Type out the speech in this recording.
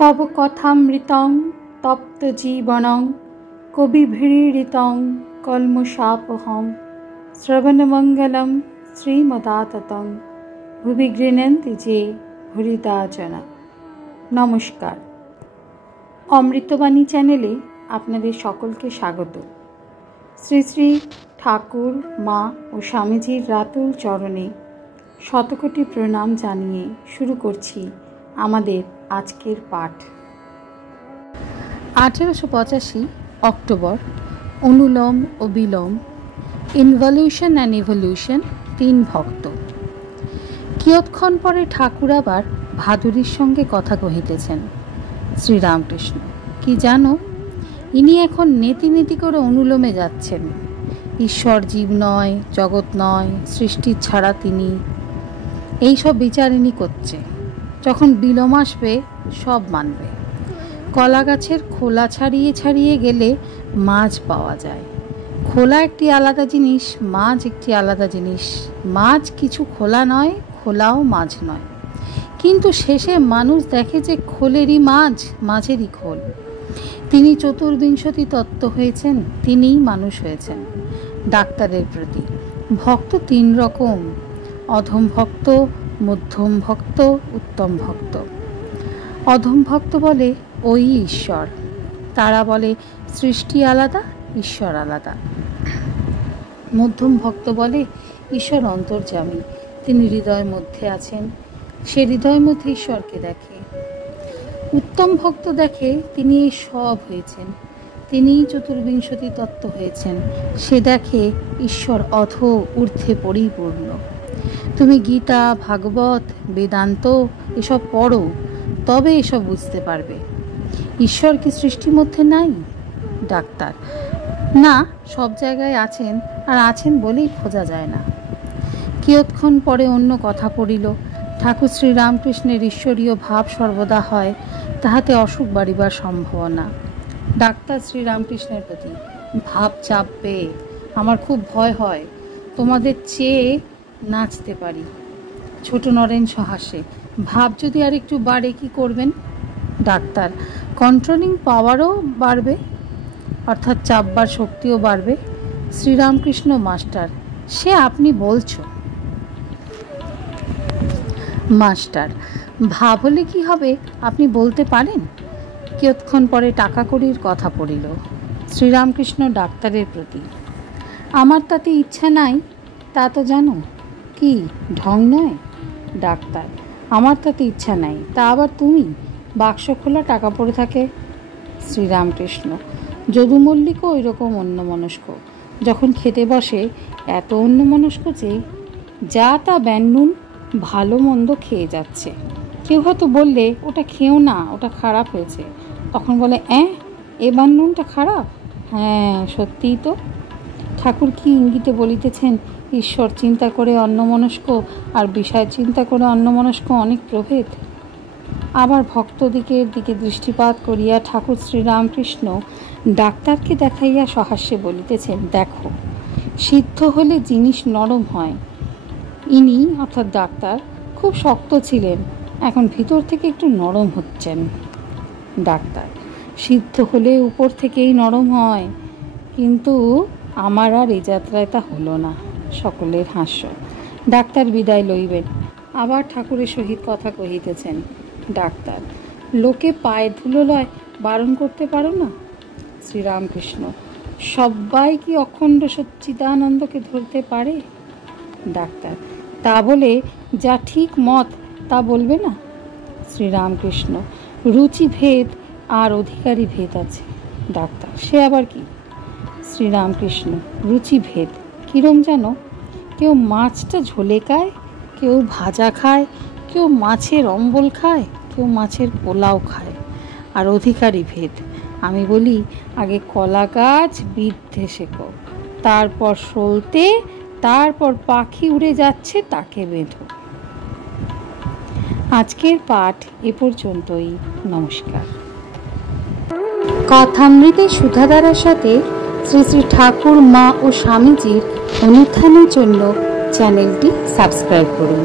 तव कथामृतं तप्तजीवनं कविभिरीडितं कल्मषापहं श्रवणमङ्गलं श्रीमदाततं भुवि गृह्णन्ति जे भूरिदा जना। नमस्कार, अमृतबाणी चैनेले आपनादेर सकलके स्वागत। श्री श्री ठाकुर मा और स्वामीजीर रातुल चरणे शतकोटी प्रणाम जानिए शुरू करछि आमादेर आजकेर पाठ। 1885 अक्टोबर अनुलोम और विलोम इनभल्यूशन एंड इभल्यूशन तीन भक्त। कियत्क्षण परे ठाकुर आबार भादुरीर संगे कथा कहितेछेन। श्रीरामकृष्ण कि जानो, इनी एखन नेति नेति करे अनुलोमे जाच्छेन। ईश्वर जीव नय, जगत नय, सृष्टि छाड़ा तिनी এই সব বিচার ইনি করছে। যখন বিলোম আসবে সব মানবে। কলা গাছের খোলা ছাড়িয়ে ছাড়িয়ে গেলে মাছ পাওয়া যায়। খোলা একটি আলাদা জিনিস, মাছ একটি আলাদা জিনিস। মাছ কিছু খোলা নয়, খোলাও মাছ নয়, কিন্তু শেষে মানুষ দেখে যে খোলেরই মাছ, মাছেরই খোল। তিনি চতুর্বিংশতি তত্ত্ব হয়েছেন, তিনিই মানুষ হয়েছেন। ডাক্তারের প্রতি ভক্ত তিন রকম: অধম ভক্ত, মধ্যম ভক্ত, উত্তম ভক্ত। অধম ভক্ত বলে ওই ঈশ্বর, তারা বলে সৃষ্টি আলাদা, ঈশ্বর আলাদা। মধ্যম ভক্ত বলে ঈশ্বর অন্তর্যামী, তিনি হৃদয়ের মধ্যে আছেন, সে হৃদয়ের মধ্যে ঈশ্বরকে দেখে। উত্তম ভক্ত দেখে তিনি এই সব হয়েছেন, তিনিই চতুর্বিংশতি তত্ত্ব হয়েছেন, সে দেখে ঈশ্বর অধ ঊর্ধ্বে পরিপূর্ণ। তুমি গীতা, ভাগবত, বেদান্ত এসব পড়ো, তবে এসব বুঝতে পারবে। ঈশ্বর কি সৃষ্টির মধ্যে নাই? ডাক্তার না, সব জায়গায় আছেন, আর আছেন বলেই খোঁজা যায় না। কিয়ৎক্ষণ পরে অন্য কথা পড়িল। ঠাকুর শ্রীরামকৃষ্ণের ঈশ্বরীয় ভাব সর্বদা হয়, তাহাতে অসুখ বাড়িবার সম্ভাবনা। ডাক্তার শ্রীরামকৃষ্ণের প্রতি ভাব চাপবে, আমার খুব ভয় হয়, তোমাদের চেয়ে নাচতে পারি। ছোট নরেন সহাস্যে ভাব যদি আর একটু বাড়ে কি করবেন? ডাক্তার কন্ট্রোলিং পাওয়ারও বাড়বে, অর্থাৎ চাপবার শক্তিও বাড়বে। শ্রীরামকৃষ্ণ মাস্টার সে আপনি বলছো। মাস্টার ভাব হলে কি হবে আপনি বলতে পারেন? কিয়ৎক্ষণ পরে টাকা কড়ির কথা পড়িল। শ্রীরামকৃষ্ণ ডাক্তারের প্রতি আমার তাতে ইচ্ছা নাই, তা তো জানো, কি ঢং নয়? ডাক্তার আমার তাতে ইচ্ছা নাই, তা আবার তুমি? বাক্স খোলা টাকা পড়ে থাকে। শ্রীরামকৃষ্ণ যদু মল্লিকও ওই রকম অন্যমনস্ক, যখন খেতে বসে এত অন্যমনস্ক যে যা তা ব্যান্নুন ভালো মন্দ খেয়ে যাচ্ছে। কেউ হয়তো বললে ওটা খেও না, ওটা খারাপ হয়েছে, তখন বলে এ বান্নুনটা খারাপ? হ্যাঁ সত্যিই তো। ঠাকুর কি ইঙ্গিতে বলিতেছেন ঈশ্বর চিন্তা করে অন্যমনস্ক আর বিষয় চিন্তা করে অন্যমনস্ক অনেক প্রভেদ। আবার ভক্তদিকের দিকে দৃষ্টিপাত করিয়া ঠাকুর শ্রীরামকৃষ্ণ ডাক্তারকে দেখাইয়া সহাস্যে বলিতেছেন, দেখো সিদ্ধ হলে জিনিস নরম হয়। ইনি অর্থাৎ ডাক্তার খুব শক্ত ছিলেন, এখন ভিতর থেকে একটু নরম হচ্ছেন। ডাক্তার সিদ্ধ হলে উপর থেকেই নরম হয়, কিন্তু আমার আর এই যাত্রায় তা হলো না। সকলের হাস্য। ডাক্তার বিদায় লইবেন, আবার ঠাকুরের সহিত কথা কহিতেছেন। ডাক্তার লোকে পায়ে ধুলো লয়, বারণ করতে পারো না? শ্রীরামকৃষ্ণ সবাই কি অখণ্ড সচ্চিদানন্দকে ধরতে পারে? ডাক্তার তা বলে যা ঠিক মত তা বলবে না? শ্রীরামকৃষ্ণ রুচি ভেদ আর অধিকারী ভেদ আছে। ডাক্তার সে আবার কি? শ্রীরামকৃষ্ণ রুচি ভেদ কিরম জানো? কেউ মাছটা ঝোলে খায়, কেউ ভাজা খায়, কেউ মাছের অম্বল খায়, কেউ মাছের পোলাও খায়। আর অধিকারী ভেদ আমি বলি, আগে কলা গাছ বিদ্ধে শেখো, তারপর সলতে, তারপর পাখি উড়ে যাচ্ছে তাকে বেঁধো। আজকের পাঠ এ পর্যন্তই। নমস্কার। কথামৃতের সুধাধারার সাথে শ্রী শ্রী ঠাকুর মা ও স্বামীজির অনুত্থানের জন্য চ্যানেলটি সাবস্ক্রাইব করুন।